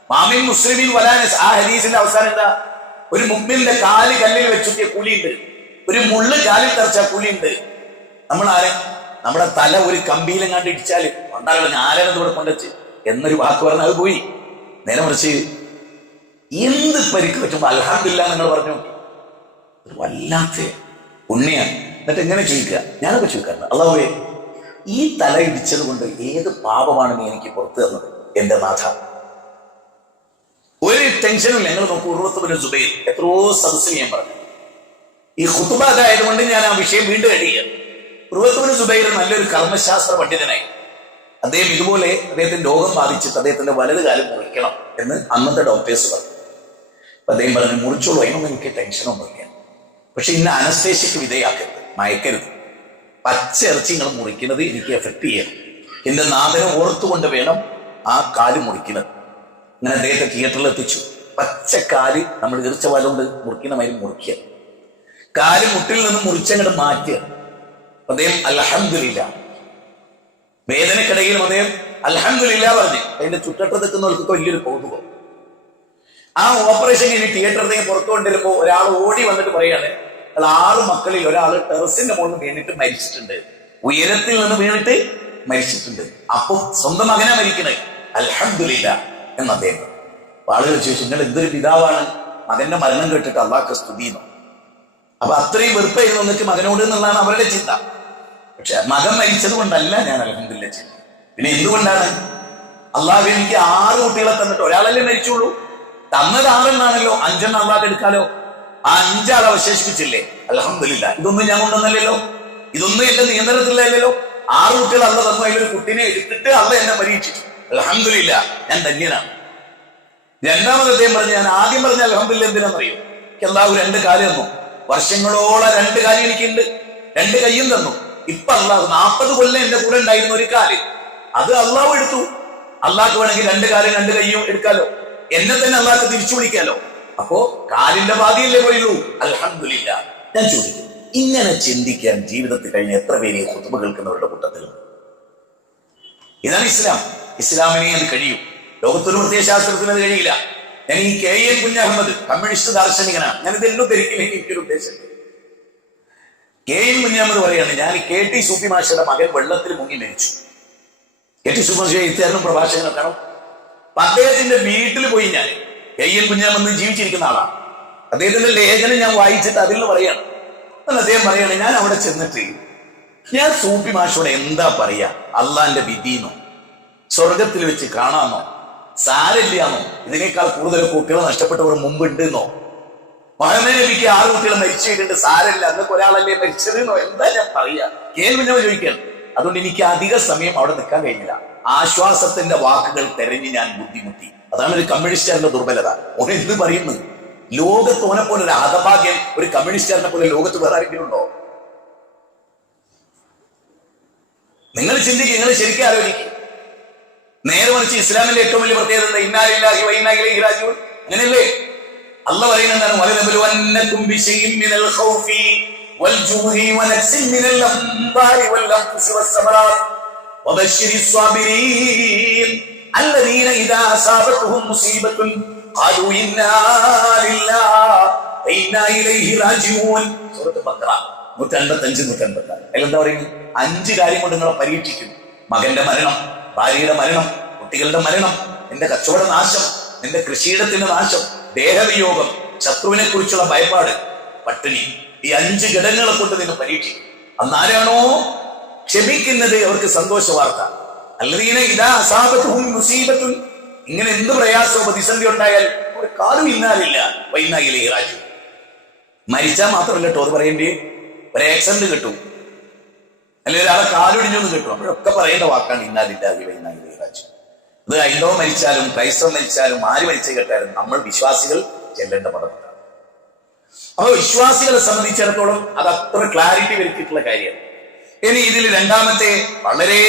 മാമിൻ മുസ്ലിമീൻ വലാനസ്, ആ ഹദീസിന്റെ അവസാനം എന്താ? ഒരു മുഅ്മിന്റെ കാല് കല്ലിൽ വെച്ചുട്ടിയ കൂലിയുണ്ട്, ഒരു മുള്ള് കാലിൽ തറച്ച കൂലിയുണ്ട്. നമ്മുടെ തല ഒരു കമ്പിയിലെങ്ങാണ്ട് ഇടിച്ചാല് ഉണ്ടാകുന്ന ആരെന്നത് ഇവിടെ കൊണ്ടുവച്ച് എന്നൊരു വാക്ക് പറഞ്ഞാൽ അത് പോയി. നേരെ മറിച്ച് എന്ത് പരിക്ക് പറ്റുമ്പോ അൽഹംദുലില്ലാ നിങ്ങൾ പറഞ്ഞു, വല്ലാത്ത പുണ്യാണ്. എന്നിട്ട് എങ്ങനെ ചോദിക്കുക? ഞാനൊക്കെ ചോദിക്കാറുണ്ട്, അല്ലാഹുവേ ഈ തല ഇടിച്ചത് കൊണ്ട് ഏത് പാപമാണ് നീ എനിക്ക് പുറത്തു തന്നത് എന്റെ നാഥ? ഒരു ടെൻഷനും ഇല്ല. ഞങ്ങൾ നോക്കൂ, ഉർവത്ത് ബിൻ സുബൈർ എത്രയോ സദസ്സിൽ ഞാൻ പറഞ്ഞു, ഈ ഖുതുബ ആയതുകൊണ്ട് ഞാൻ ആ വിഷയം വീണ്ടും കഴിയുക. ഉർവത്ത് ബിൻ സുബൈർ നല്ലൊരു കർമ്മശാസ്ത്ര പണ്ഡിതനായി. അദ്ദേഹം ഇതുപോലെ അദ്ദേഹത്തിന് രോഗം ബാധിച്ചിട്ട് അദ്ദേഹത്തിന്റെ വലത് കാലം മുറിക്കണം എന്ന് അന്നത്തെ ഡോക്ടേഴ്സ് പറഞ്ഞു. അപ്പൊ അദ്ദേഹം പറഞ്ഞു, മുറിച്ചോളൂ, അതിനൊന്നും എനിക്ക് ടെൻഷനൊന്നുമില്ല, പക്ഷെ ഇന്ന അനസ്തേഷ്യക്ക് വിധേയാക്കരുത്, മയക്കരുത്. പച്ച ഇറച്ചി നിങ്ങൾ മുറിക്കുന്നത് എനിക്ക് എഫക്ട് ചെയ്യണം, എന്റെ നാഥനെ ഓർത്തുകൊണ്ട് വേണം ആ കാല് മുറിക്കുന്നത്. അങ്ങനെ അദ്ദേഹത്തെ തിയേറ്ററിൽ എത്തിച്ചു. പച്ചക്കാല് നമ്മൾ ഇറച്ച വാല കൊണ്ട് മുറിക്കുന്ന മാതിരി മുറിക്കുക, കാല് മുട്ടിൽ നിന്ന് മുറിച്ചങ്ങോട്ട് മാറ്റുക. അദ്ദേഹം അൽഹംദുലില്ലാ, വേദനക്കിടയിലും അദ്ദേഹം അൽഹംദുലില്ലാ പറഞ്ഞ് അതിന്റെ ചുറ്റത്ത് നിൽക്കുന്നവർക്കൊക്കെ വലിയൊരു കൗതുകം. ആ ഓപ്പറേഷൻ കഴിഞ്ഞ് തിയേറ്ററിൽ പുറത്തു കൊണ്ടിരുമ്പോ ഒരാൾ ഓടി വന്നിട്ട് പറയാണ്, 6 മക്കളിൽ ഒരാൾ ടെറസിന്റെ മുകളിൽ വീണിട്ട് മരിച്ചിട്ടുണ്ട്, ഉയരത്തിൽ നിന്ന് വീണിട്ട് മരിച്ചിട്ടുണ്ട്. അപ്പൊ സ്വന്തം മകനാ മരിക്കണേ, അൽഹംദുലില്ലാ എന്ന് അദ്ദേഹം. ആളുകൾ ചോദിച്ചു, നിങ്ങൾ എന്തൊരു പിതാവാണ്, മകന്റെ മരണം കേട്ടിട്ട് അള്ളാഹ്ക്ക് സ്തുതിയുന്നു. അപ്പൊ അത്രയും വെറുപ്പായിരുന്നു നിങ്ങൾക്ക് മകനോട് എന്നുള്ളതാണ് അവരുടെ ചിന്ത. പക്ഷെ മകൻ മരിച്ചത് കൊണ്ടല്ല ഞാൻ അൽഹംദുലില്ലാ ചെയ്യുന്നത്. പിന്നെ എന്തുകൊണ്ടാണ്? അള്ളാഹു എനിക്ക് 6 കുട്ടികളെ തന്നിട്ട് ഒരാളല്ലേ മരിച്ചുള്ളൂ, തന്നത് 6 എണ്ണാണല്ലോ, 5 എണ്ണം അള്ളാഹ് എടുക്കാലോ. ആ 5 ആളെ അവശേഷിപ്പിച്ചില്ലേ, അൽഹംദുലില്ലാ. ഇതൊന്നും ഞാൻ കൊണ്ടുവന്നല്ലോ, ഇതൊന്നും എന്റെ നിയന്ത്രണത്തിലല്ലോ. 6 കുട്ടികൾ അള്ള തന്നു, അതിലൊരു കുട്ടീനെ എടുത്തിട്ട് അള്ള എന്നെ പരീക്ഷിച്ചു, അൽഹംദുലില്ലാ, ഞാൻ ധന്യനാണ്. രണ്ടാമത് അദ്ദേഹം പറഞ്ഞു, ഞാൻ ആദ്യം പറഞ്ഞ അൽഹംദുലില്ലാ എന്തിനാണെന്നറിയോ? എനിക്ക് അള്ളാഹു 2 കാല് തന്നു, വർഷങ്ങളോളം 2 കാല് എനിക്കുണ്ട്, 2 കയ്യും തന്നു. ഇപ്പൊ അള്ളാഹു 40 കൊല്ലം എന്റെ കൂടെ ഉണ്ടായിരുന്ന ഒരു കാല്, അത് അള്ളാഹു എടുത്തു. അള്ളാഹ്ക്ക് വേണമെങ്കിൽ 2 കാലും 2 കയ്യും എടുക്കാലോ, എന്നെ തന്നെ അള്ളാഹ്ക്ക് തിരിച്ചു വിളിക്കാലോ. അപ്പോ കാലിന്റെ ബാധിയല്ലേ പോയുള്ളൂ, അൽഹംദുലില്ലാ. ഞാൻ ചോദിക്കും, ഇങ്ങനെ ചിന്തിക്കാൻ ജീവിതത്തിൽ കഴിഞ്ഞ എത്ര പേര് ഈ ഖുതുബ കേൾക്കുന്നവരുടെ കൂട്ടത്തിലുണ്ട്? ഇതാണ് ഇസ്ലാം. ഇസ്ലാമിനെ അത് കഴിയും, ലോകത്തൊരു പ്രത്യയശാസ്ത്രത്തിന് അത് കഴിയില്ല. ഞാൻ ഈ KN കുഞ്ഞഹമ്മദ് കമ്മ്യൂണിസ്റ്റ് ദാർശനികനാണ്, ഞാൻ ഇതെല്ലാം ധരിക്കില്ലെങ്കിൽ എനിക്കൊരു ഉദ്ദേശമുണ്ട്. KN കുഞ്ഞഹമ്മദ് പറയാണ്, ഞാൻ KT സൂഫി മാഷയുടെ മകൻ വെള്ളത്തിൽ മുങ്ങി മരിച്ചു. KT സൂഫി മാഷ ഇത്യാരും പ്രഭാഷകനൊക്കെ കാണും. അദ്ദേഹത്തിന്റെ വീട്ടിൽ പോയി ഞാൻ, KN കുഞ്ഞഹമ്മദ് ജീവിച്ചിരിക്കുന്ന ആളാണ്, അദ്ദേഹത്തിന്റെ ലേഖനം ഞാൻ വായിച്ചിട്ട് അതിൽ നിന്ന് പറയാണ്. അദ്ദേഹം പറയാണ്, ഞാൻ അവിടെ ചെന്നിട്ട് ഞാൻ സൂഫി മാഷോട് എന്താ പറയാ, അള്ളാന്റെ വിധിന്നോ സ്വർഗത്തിൽ വെച്ച് കാണാന്നോ സാരില്ലാന്നോ, ഇതിനേക്കാൾ കൂടുതൽ കുട്ടികൾ നഷ്ടപ്പെട്ടവർ മുമ്പുണ്ടെന്നോ, മുഹമ്മദ് നബിക്ക് 6 കുട്ടികൾ മരിച്ചിട്ടുണ്ട്, സാരല്ല അന്നൊക്കെ ഒരാളല്ലേ മരിച്ചതെന്നോ, എന്താ ഞാൻ പറയാ? കേൾവി ചോദിക്കണം. അതുകൊണ്ട് എനിക്ക് അധിക സമയം അവിടെ നിൽക്കാൻ കഴിഞ്ഞില്ല. ആശ്വാസത്തിന്റെ വാക്കുകൾ തെരഞ്ഞ് ഞാൻ ബുദ്ധിമുട്ടി. അതാണ് ഒരു കമ്മ്യൂണിസ്റ്റുകാരുടെ ദുർബലത. ഓൻ എന്ത് പറയുന്നു? ലോകത്ത് ഓനെ പോലെ ഒരു ഹതഭാഗ്യം, ഒരു കമ്മ്യൂണിസ്റ്റുകാരനെ പോലെ ലോകത്ത് വേറെ ആരെങ്കിലും ഉണ്ടോ? നിങ്ങൾ ചിന്തിക്കുക, നിങ്ങൾ ശരിക്കും ആലോചിക്കും. നേരെ മറിച്ച് ഇസ്ലാമിന്റെ ഏറ്റവും വലിയ പ്രത്യേകത എന്താ? ഇന്നാ ലില്ലാഹി വ ഇന്നാ ഇലൈഹി റാജിഊൻ. അങ്ങനെയല്ലേ അള്ളാഹ് പറയുന്നത്? എന്താണ്? വലനബ്ലുവന്നകും ബിശൈഇൻ മിനൽ ഖൗഫി വൽ ജൂഇ വനക്സിൻ മിനൽ അംവാലി വൽ അൻഫുസി വസ്സമറാത്ത് വബശ്ശിരിസ് സ്വാബിരീൻ അല്ലദീന ഇദാ അസാബത്തുഹും മുസീബത്തുൻ ഖാലൂ ഇന്നാ ലില്ലാഹി വ ഇന്നാ ഇലൈഹി റാജിഊൻ. സൂറത്തുൽ ബഖറ 155 156. അതിലെന്താ പറയുന്നത്? 5 കാര്യം കൊണ്ട് നിങ്ങളെ പരീക്ഷിക്കും. മകന്റെ മരണം, ഭാര്യയുടെ മരണം, കുട്ടികളുടെ മരണം, നിന്റെ കച്ചവട നാശം, നിന്റെ കൃഷിയിടത്തിന്റെ നാശം, ദേഹവിയോഗം, ശത്രുവിനെ കുറിച്ചുള്ള ഭയപ്പാട്, പട്ടിണി. ഈ 5 ഘടകങ്ങളെ കൊണ്ട് നിന്നെ പരീക്ഷിക്കും. അന്നാരാണോ ക്ഷമിക്കുന്നത് അവർക്ക് സന്തോഷ വാർത്ത. അല്ലദീന ഇദാ അസാബത്തുഹും മുസീബത്തുൻ, ഇങ്ങനെ എന്ത് പ്രയാസമോ പ്രതിസന്ധി ഉണ്ടായാൽ ഒരു കാലും ഇന്നാലില്ല വ ഇന്നാ ഇലൈഹി റാജിഊൻ. മരിച്ചാൽ മാത്രമല്ല കേട്ടോ അത് പറയേണ്ടി, ഒരു ആക്സിഡന്റ് കിട്ടും, അല്ലെങ്കിൽ ഒരാളെ കാലൊടിഞ്ഞൊന്നും കിട്ടും, അപ്പോഴൊക്കെ പറയേണ്ട വാക്കാണ് ഇന്നാലില്ലാഹി വ ഇന്നാ ഇലൈഹി റാജിഊൻ. അത് ഹൈന്ദവ മരിച്ചാലും ക്രൈസ്തവ മരിച്ചാലും ആര് മരിച്ചു കേട്ടാലും നമ്മൾ വിശ്വാസികൾ ചെല്ലേണ്ട പദമാണ്. അപ്പൊ വിശ്വാസികളെ സംബന്ധിച്ചിടത്തോളം അത് അത്ര ക്ലാരിറ്റി വരുത്തിയിട്ടുള്ള കാര്യമാണ്. ഇനി ഇതിൽ രണ്ടാമത്തെ വളരെ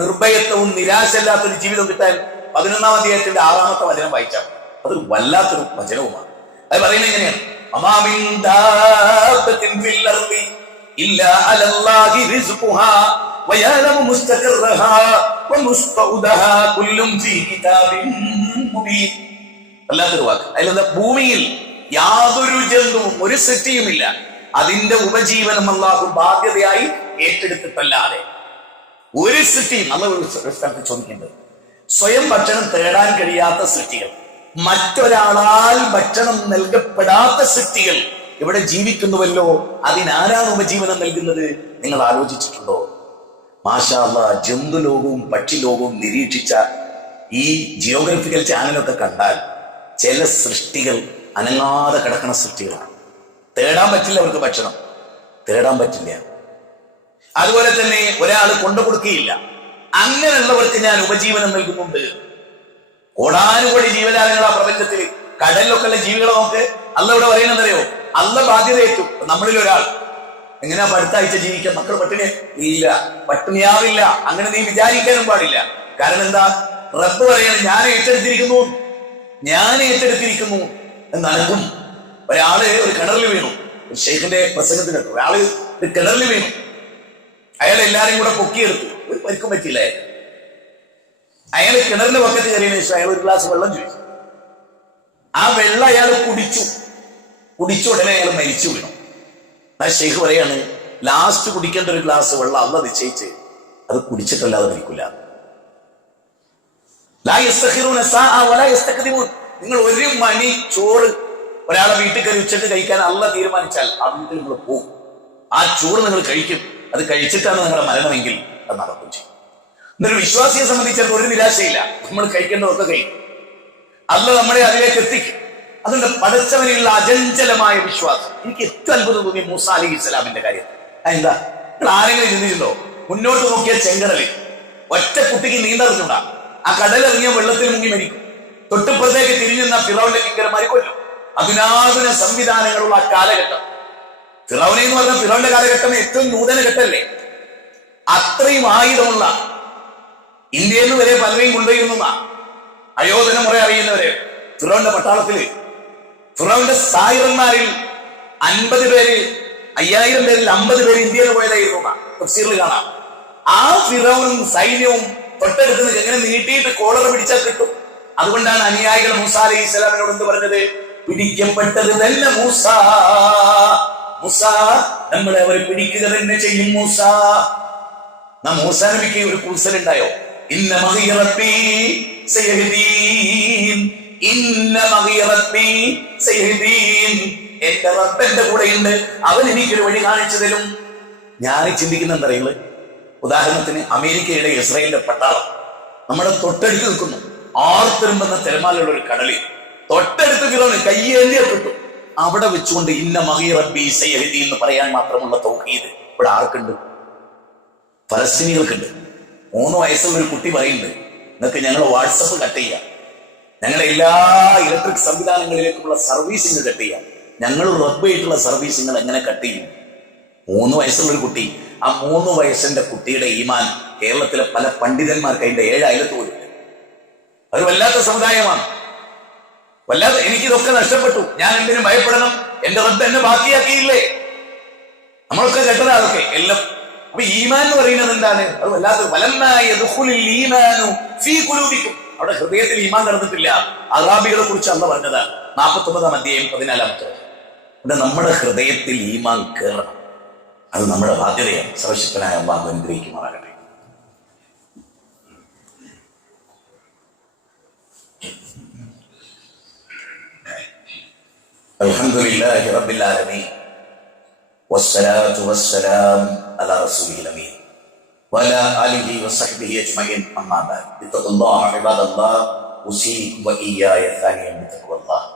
നിർഭയത്വവും നിരാശയില്ലാത്തൊരു ജീവിതം കിട്ടാൻ 11-ാം അധ്യായത്തിന്റെ 6-ാമത്തെ വചനം വായിച്ചാൽ അതൊരു വല്ലാത്തൊരു വചനവുമാണ്. അത് പറയുന്നത് എങ്ങനെയാണ്? അല്ലാത്തൊരു വാക്ക്. അതിലെന്താ? ഭൂമിയിൽ യാതൊരു ജന്തുവും ഒരു സൃഷ്ടിയുമില്ല, അതിന്റെ ഉപജീവനം അല്ലാഹു ബാധ്യതയായി ഏറ്റെടുത്തിട്ടല്ലാതെ ഒരു സൃഷ്ടിയും. അല്ലാഹു ഒരു സ്ഥലത്ത് ചോദിക്കേണ്ടത്, സ്വയം ഭക്ഷണം തേടാൻ കഴിയാത്ത സൃഷ്ടികൾ, മറ്റൊരാളാൽ ഭക്ഷണം നൽകപ്പെടാത്ത സൃഷ്ടികൾ ഇവിടെ ജീവിക്കുന്നുവല്ലോ, അതിനാരാണ് ഉപജീവനം നൽകുന്നത്? നിങ്ങൾ ആലോചിച്ചിട്ടുണ്ടോ? മാഷാ അല്ലാഹ്, ജന്തുലോകവും പക്ഷിലോകവും നിരീക്ഷിച്ച ഈ ജിയോഗ്രഫിക്കൽ ചാനലൊക്കെ കണ്ടാൽ ചില സൃഷ്ടികൾ അനങ്ങാതെ കിടക്കുന്ന സൃഷ്ടികളാണ്. തേടാൻ പറ്റില്ല അവർക്ക് ഭക്ഷണം, തേടാൻ പറ്റില്ല. അതുപോലെ തന്നെ ഒരാൾ കൊണ്ടു കൊടുക്കുകയില്ല. അങ്ങനെയുള്ളവർക്ക് ഞാൻ ഉപജീവനം നൽകുന്നുണ്ട്. കോടാനുകോടി ജീവജാലങ്ങൾ ആ പ്രപഞ്ചത്തിൽ, കടലിലൊക്കെ ഉള്ള ജീവികളെ നമുക്ക് അല്ല ഇവിടെ പറയുന്നതറിയോ? അല്ല ബാധ്യതയേറ്റു. നമ്മളിൽ ഒരാൾ എങ്ങനെയാ അടുത്ത ആഴ്ച ജീവിക്കാൻ? മക്കൾ പട്ടിണി ഇല്ല, പട്ടിണിയാവില്ല, അങ്ങനെ നീ വിചാരിക്കാനും പാടില്ല. കാരണം എന്താ? റബ്ബ് പറയാണ് ഞാൻ ഏറ്റെടുത്തിരിക്കുന്നു നടക്കും. ഒരാള് ഒരു കിണറിൽ വീണു, ഒരു ഷെയ്ഖിന്റെ പ്രസംഗത്തിന് ഒരാള് ഒരു കിണറിൽ വീണു. അയാൾ എല്ലാരും കൂടെ പൊക്കിയെടുത്തു, ഒരു പരിക്കും പറ്റിയില്ല. അയാൾ കിണറിന്റെ പക്കത്ത് കയറിയതിനു ശേഷം അയാൾ ഒരു ഗ്ലാസ് വെള്ളം ചോദിച്ചു. ആ വെള്ളം അയാൾ കുടിച്ച ഉടനെ അയാൾ മരിച്ചു വീണു. ആ ഷെയ്ഖ് പറയാണ്, ലാസ്റ്റ് കുടിക്കേണ്ട ഒരു ഗ്ലാസ് വെള്ളം അല്ലാഹ് നിശ്ചയിച്ച് അത് കുടിച്ചിട്ടല്ലാതെ മരിക്കില്ല. നിങ്ങൾ ഒരു മണി ചോറ് ഒരാളെ വീട്ടിൽ കയറി ഉച്ചക്ക് കഴിക്കാൻ അല്ലാഹ് തീരുമാനിച്ചാൽ ആ വീട്ടിൽ നിങ്ങൾ പോകും. ആ ചോറ് നിങ്ങൾ കഴിക്കും. അത് കഴിച്ചിട്ടാണ് നിങ്ങളുടെ മരണമെങ്കിൽ അത് നടക്കും ചെയ്യും. എന്നൊരു വിശ്വാസിയെ സംബന്ധിച്ചിടത്തോളം ഒരു നിരാശയില്ല. നമ്മൾ കഴിക്കേണ്ടതൊക്കെ കഴിക്കും. അല്ലാഹ് നമ്മളെ അതിലേക്ക് എത്തിക്കും. അതുകൊണ്ട് പടച്ചവനുള്ള അചഞ്ചലമായ വിശ്വാസം. എനിക്ക് ഏറ്റവും അത്ഭുതം തോന്നി മൂസ അലൈഹിസ്സലാമിന്റെ കാര്യം. അതെന്താ? നിങ്ങൾ ആരെങ്കിലും ചിന്തിച്ചിട്ടുണ്ടോ? മുന്നോട്ട് നോക്കിയ ചെങ്കടലിൽ ഒറ്റ കുട്ടിക്ക് നീന്തറിഞ്ഞൂടാ. ആ കടലിറങ്ങിയ വെള്ളത്തിൽ മുങ്ങി മരിക്കും. തൊട്ടുപുറത്തേക്ക് തിരിഞ്ഞുന്ന ഫിറൗന്റെ കിങ്കരന്മാരെ കൊല്ലും. അതിനാധുന സംവിധാനങ്ങളുള്ള ആ കാലഘട്ടം. ഫിറൗനെ എന്ന് പറഞ്ഞാൽ ഫിറൗന്റെ കാലഘട്ടം ഏറ്റവും നൂതന ഘട്ടമല്ലേ? അത്രയും ആയുധമുള്ള, ഇന്ത്യയിൽ നിന്ന് വരെ പലരെയും കൊണ്ടുപോയിരുന്ന അയോധന മുறை അറിയുന്നവരെ ഫിറൗന്റെ പട്ടാളത്തില്, ഫിറൗന്റെ സായിറന്മാരിൽ 50 പേര്, 5000 പേരിൽ 50 പേര് ഇന്ത്യയിൽ പോയതായിരുന്നു തഫ്സീറിൽ കാണാം. ആ ഫിറൗനും സൈന്യവും തൊട്ടടുത്ത് എങ്ങനെ നീട്ടിയിട്ട് കോളർ പിടിച്ചാൽ കിട്ടും. അതുകൊണ്ടാണ് അനുയായികൾ മൂസ അലൈഹിസ്സലാമിനോട് എന്ത് പറഞ്ഞത്? പിടിക്കപ്പെട്ടത് തന്നെ മൂസ, നമ്മളെ അവർ പിടിക്കുക തന്നെ ചെയ്യും മൂസ. മൂസ നബിക്ക് ഒരു കൂസലുണ്ടായോ? ഇന്ന മഅ റബ്ബി സയഹ്ദീൻ, എന്റെ റബ്ബ് എന്റെ കൂടെയുണ്ട്, അവൻ എനിക്കൊരു വഴി കാണിച്ചു തരും. ഞാൻ ചിന്തിക്കുന്ന എന്താ അറിയുന്നത്? ഉദാഹരണത്തിന് അമേരിക്കയുടെ ഇസ്രായേലിന്റെ പട്ടാളം നമ്മുടെ തൊട്ടടുത്ത് നിൽക്കുന്നു. ആർത്തിരുമ്പെന്ന തിരമാലുള്ള ഒരു കടലിൽ തൊട്ടടുത്ത് ഫിറൗൻ കയ്യേന്തിയെ കിട്ടും. അവിടെ വെച്ചുകൊണ്ട് ഇന്ന മഅ റബ്ബി സയഹ്ദീൻ എന്ന് പറയാൻ മാത്രമുള്ള തൗഹീദ് ഇവിടെ ആർക്കുണ്ട്? ഫലസ്തീനികൾക്കുണ്ട്. 3 വയസ്സുള്ള ഒരു കുട്ടി പറയുന്നുണ്ട്, നിങ്ങൾക്ക് ഞങ്ങൾ വാട്സപ്പ് കട്ട് ചെയ്യാം, ഞങ്ങളുടെ എല്ലാ ഇലക്ട്രിക് സംവിധാനങ്ങളിലേക്കുള്ള സർവീസിങ് കട്ട് ചെയ്യാം. ഞങ്ങൾ റബ്ബായിട്ടുള്ള സർവീസിങ്ങൾ എങ്ങനെ കട്ട് ചെയ്യും? 3 വയസ്സുള്ള ഒരു കുട്ടി, ആ 3 വയസ്സിന്റെ കുട്ടിയുടെ ഈമാൻ കേരളത്തിലെ പല പണ്ഡിതന്മാർക്ക് അതിന്റെ 7 അയലത്ത് പോലും. അത് വല്ലാത്ത സമുദായമാണ്. വല്ലാതെ എനിക്കിതൊക്കെ നഷ്ടപ്പെട്ടു, ഞാൻ എന്തിനും ഭയപ്പെടണം? എന്റെ റബ്ബ് എന്നെ ബാക്കിയാക്കിയില്ലേ? നമ്മളൊക്കെ കേട്ടതാ അതൊക്കെ എല്ലാം. അപ്പൊ ഈമാൻ എന്ന് പറയുന്നത് എന്താണ്? അത് വല്ലാത്ത അവിടെ ഹൃദയത്തിൽ ഈമാൻ നടന്നിട്ടില്ല. അറാബികളെ കുറിച്ച് അല്ല പറഞ്ഞത് 49-ാം അധ്യായം 14-ാമത്തെ. ഇവിടെ നമ്മുടെ ഹൃദയത്തിൽ ഈമാൻ കേറണം. അത് നമ്മുടെ ബാധ്യതയാണ്. സർവശക്തനായ അല്ലാഹു അനുഗ്രഹിക്കുമാറാകട്ടെ. അൽഹംദുലില്ലാഹി റബ്ബിൽ ആലമീൻ വസ്സലാത്തു വസ്സലാം അലാ റസൂലിൽ അമീൻ വഅലാ ആലിഹി വസഹ്ബിഹി അജ്മഈൻ. അമ്മാ ബഅദ്. ഇത്തഖുല്ലാഹ ഇബാദല്ലാഹ് ഉസീകും വഇയ്യായ സാനിയൻ ബിത്തഖ്വല്ലാഹ്.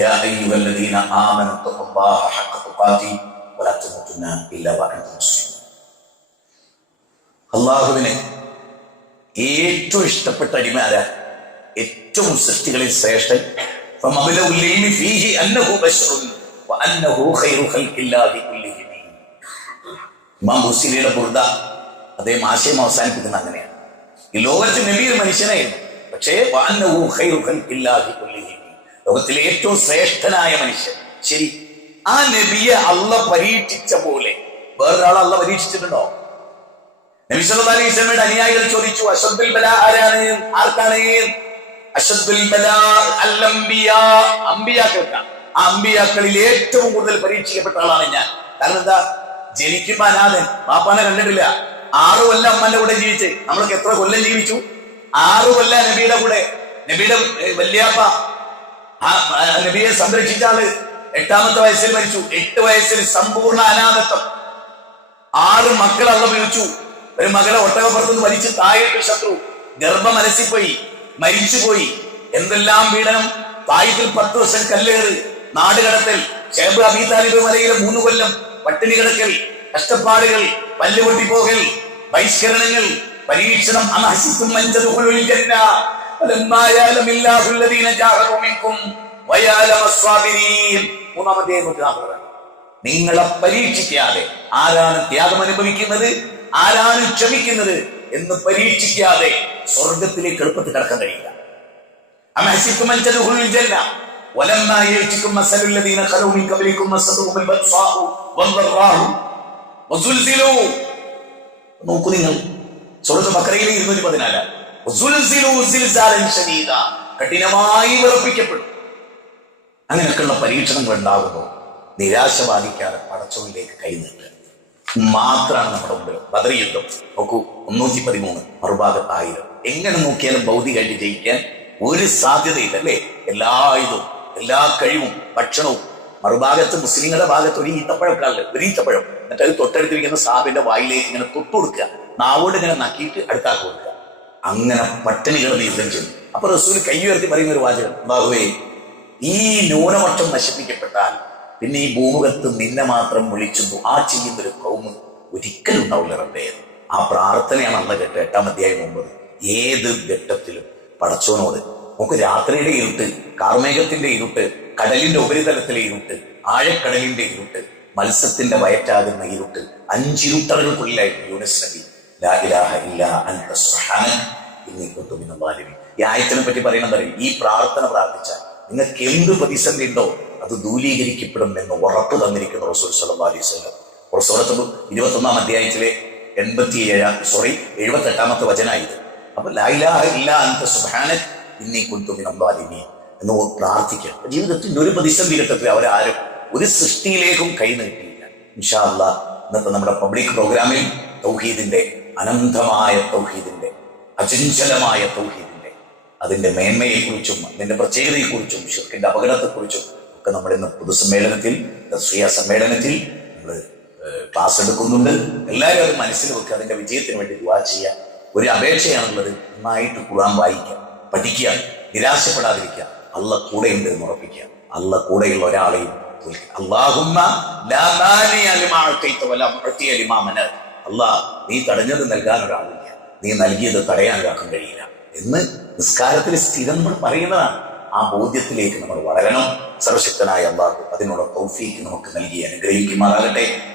യാ അയ്യുഹല്ലദീന ആമനൂ ഇത്തഖുല്ലാഹ ഹഖ്ക തുഖാതിഹി വലാ തമൂതുന്ന ഇല്ലാ വഅൻതും മുസ്ലിമൂൻ. അല്ലാഹുവിനെ ഏറ്റവും ഇഷ്ടപ്പെട്ട അടിമ ആരാ? ഏറ്റവും സൃഷ്ടികളിൽ ശ്രേഷ്ഠൻ. ഇമാം ബുസ്രീയുടെ ബുർദ അദ്ദേഹം ആശയം അവസാനിപ്പിക്കുന്ന അങ്ങനെയാണ്. ഈ ലോകത്തിൽ നബി ഒരു മനുഷ്യനായിരുന്നു, പക്ഷേ ലോകത്തിലെ ഏറ്റവും ശ്രേഷ്ഠനായ മനുഷ്യൻ. ശരി, ആ നബിയെ അള്ള പരീക്ഷിച്ച പോലെ വേറൊരാളെ അള്ള പരീക്ഷിച്ചിട്ടുണ്ടോ? നബി സല്ലല്ലാഹു അലൈഹി വസല്ലമയുടെ അനുയായികൾ ചോദിച്ചു, അശദ്ദുൽ ബലാ ആരാണ്? ആർക്കാണ്? അശദ്ദുൽ ബലാ അൽ അംബിയാ. അംബിയാക്കൾക്കാണ്. ആ അംബിയാക്കളിൽ ഏറ്റവും കൂടുതൽ പരീക്ഷിക്കപ്പെട്ട ആളാണ് ഞാൻ. കാരണം എന്താ? ജനിക്കുമ്പോ അനാഥൻ, പാപ്പാനെ കണ്ടിട്ടില്ല. 6 കൊല്ലം അമ്മന്റെ കൂടെ ജീവിച്ച്. നമ്മളൊക്കെ എത്ര കൊല്ലം ജീവിച്ചു? 6 കൊല്ലം നബിയുടെ കൂടെ. നബിയുടെ വല്യാപ്പ നബിയെ സംരക്ഷിച്ച ആള് 8-ാമത്തെ വയസ്സിൽ മരിച്ചു. 8 വയസ്സിൽ സമ്പൂർണ്ണ അനാഥത്വം. 6 മക്കളെ അള്ള വിളിച്ചു. ഒരു മകളെ ഒട്ടകപ്പുറത്തുനിന്ന് വലിച്ച് താഴേക്ക് ശത്രു, ഗർഭം അലസിപ്പോയി, മരിച്ചുപോയി. എന്തെല്ലാം പീഡനം! തായിഫിൽ 10 ദിവസം കല്ലേറ്, നാടുകടത്തൽ, ഷേബ് അബീ താലിബ് മലയിലെ 3 കൊല്ലം പട്ടിണി കിടക്കൽ, കഷ്ടപ്പാടുകൾ, പല്ലുപൊട്ടിപ്പോകൽ, ബഹിഷ്കരണങ്ങൾ, പരീക്ഷണം. നിങ്ങളെ പരീക്ഷിക്കാതെ ആരാണ് ത്യാഗം അനുഭവിക്കുന്നത്, ആരാണ് ക്ഷമിക്കുന്നത് എന്ന് പരീക്ഷിക്കാതെ സ്വർഗത്തിലേക്ക് എളുപ്പത്തിൽ കടക്കാൻ കഴിയില്ല. നോക്കൂ നിങ്ങൾ, സൂറത്തുൽ ബഖറയിലെ 214 കഠിനമായി വിറപ്പിക്കപ്പെടും. അങ്ങനെയൊക്കെയുള്ള പരീക്ഷണങ്ങൾ ഉണ്ടാകുമ്പോൾ നിരാശ ബാധിക്കാതെ പടച്ചവനിലേക്ക് കൈനീട്ടുക മാത്രമാണ് നമ്മുടെ മുമ്പിൽ. ബദർ യുദ്ധം നോക്കൂ, 313, മറുഭാഗത്ത് 1000. എങ്ങനെ നോക്കിയാലും ഭൗതികമായിട്ട് ജയിക്കാൻ ഒരു സാധ്യതയില്ല അല്ലേ? എല്ലാ ഇതും, എല്ലാ കഴിവും, ഭക്ഷണവും. മറുഭാഗത്ത് മുസ്ലിങ്ങളുടെ ഭാഗത്ത് ഒരു ഈത്തപ്പഴക്കാളില്, ഒരു ഈത്തപ്പഴം, എന്നിട്ട് അത് തൊട്ടടുത്തിരിക്കുന്ന സാബിന്റെ വായിലേക്ക് ഇങ്ങനെ തൊട്ടുകൊടുക്കുക, നാവോട് ഇങ്ങനെ നക്കിയിട്ട് അടുത്താക്കി കൊടുക്കുക. അങ്ങനെ പട്ടിണി കിടന്ന് യുദ്ധം ചെയ്തു. അപ്പൊ റസൂൽ കൈ ഉയർത്തി പറയുന്ന ഒരു വാചകം, അല്ലാഹുവേ, ഈ ന്യൂനപക്ഷം നശിപ്പിക്കപ്പെട്ടാൽ പിന്നെ ഈ ഭൂമുഖത്ത് നിന്നെ മാത്രം വിളിച്ചു ദുആ ചെയ്യുന്നൊരു കൗമ് ഒരിക്കലും ഉണ്ടാവില്ല റബ്ബേ. ആ പ്രാർത്ഥനയാണ് അന്ന് കേട്ട 8-ാം അധ്യായം 9. ഏത് ഘട്ടത്തിലും പടച്ചോനോട് നമുക്ക് രാത്രിയുടെ ഇരുട്ട്, കാർമേഘത്തിന്റെ ഇരുട്ട്, കടലിന്റെ ഉപരിതലത്തിലെ ഇരുട്ട്, ആഴക്കടലിന്റെ ഇരുട്ട്, മത്സ്യത്തിന്റെ വയറ്റാകുന്ന ഇരുട്ട്, 5 ഇരുട്ടറുകൾക്കുള്ളിലായിരുന്നു യൂനുസ് നബി. ലാ ഇലാഹ ഇല്ലാ അൻത സുബ്ഹാനക ഇന്നി കുന്തു മിനൽ ളാലിമീൻ. ഈ ആയത്തിനെ പറ്റി പറയണമെന്നറിയും. ഈ പ്രാർത്ഥന പ്രാർത്ഥിച്ചാൽ നിങ്ങൾക്ക് എന്ത് പ്രതിസന്ധി ഉണ്ടോ അത് ദൂരീകരിക്കപ്പെടും എന്ന് ഉറപ്പ് തന്നിരിക്കുന്ന റസൂൽ സല്ലല്ലാഹു അലൈഹി വസല്ലം. സൂറത്ത് 21-ാം അധ്യായത്തിലെ 78-ാമത്തെ വചനായത്. അപ്പൊ ലാ ഇലാഹ ഇല്ലാ അൻത സുബ്ഹാനക ഇന്നി കുന്തു മിനൽ ളാലിമീൻ എന്ന് പ്രാർത്ഥിക്കുക. ജീവിതത്തിന്റെ ഒരു പ്രതിസന്ധി ഘട്ടത്തിൽ അവരാരും ഒരു സൃഷ്ടിയിലേക്കും കൈ നീട്ടിയില്ല. ഇൻഷാ അല്ലാഹ് ഇന്നത്തെ നമ്മുടെ പബ്ലിക് പ്രോഗ്രാമിൽ തൗഹീദിന്റെ, അനന്തമായ തൗഹീദിന്റെ, അചഞ്ചലമായ തൗഹീദിന്റെ, അതിന്റെ മേന്മയെക്കുറിച്ചും അതിന്റെ പ്രത്യേകതയെക്കുറിച്ചും ശിർക്കിന്റെ അപകടത്തെക്കുറിച്ചും ഒക്കെ നമ്മൾ ഇന്ന് പൊതുസമ്മേളനത്തിൽ, തസ്ഫിയ സമ്മേളനത്തിൽ നമ്മൾ ക്ലാസ് എടുക്കുന്നുണ്ട്. എല്ലാവരും അത് മനസ്സിൽ വെക്കുക. അതിന്റെ വിജയത്തിന് വേണ്ടി ദുആ ചെയ്യുക. ഒരു അപേക്ഷയാണുള്ളത്, നന്നായിട്ട് ഖുർആൻ വായിക്കുക, പഠിക്കുക, നിരാശപ്പെടാതിരിക്കുക. അല്ലാഹ് കൂടെയുണ്ട് എന്ന് ഉറപ്പിക്കുക. അല്ലാഹ് കൂടെയുള്ള ഒരാളെയും അല്ലാഹുമ്മ ലാ മാനിഅ ലിമാ അഅതൈത വലാ മുഅതിയ ലിമാ മനഅത. അല്ലാഹ്, നീ തടഞ്ഞത് നൽകാൻ ഒരാളില്ല, നീ നൽകിയത് തടയാൻ ഒരാൾക്കും കഴിയില്ല. എന്ന് നിസ്കാരത്തിൽ സ്ഥിരം നമ്മൾ പറയുന്നതാണ്. ആ ബോധ്യത്തിലേക്ക് നമ്മൾ വളരണം. സർവശക്തനായ അല്ലാഹു അതിനുള്ള തൗഫീഖ് നമുക്ക് നൽകി അനുഗ്രഹിക്കുമാറാകട്ടെ.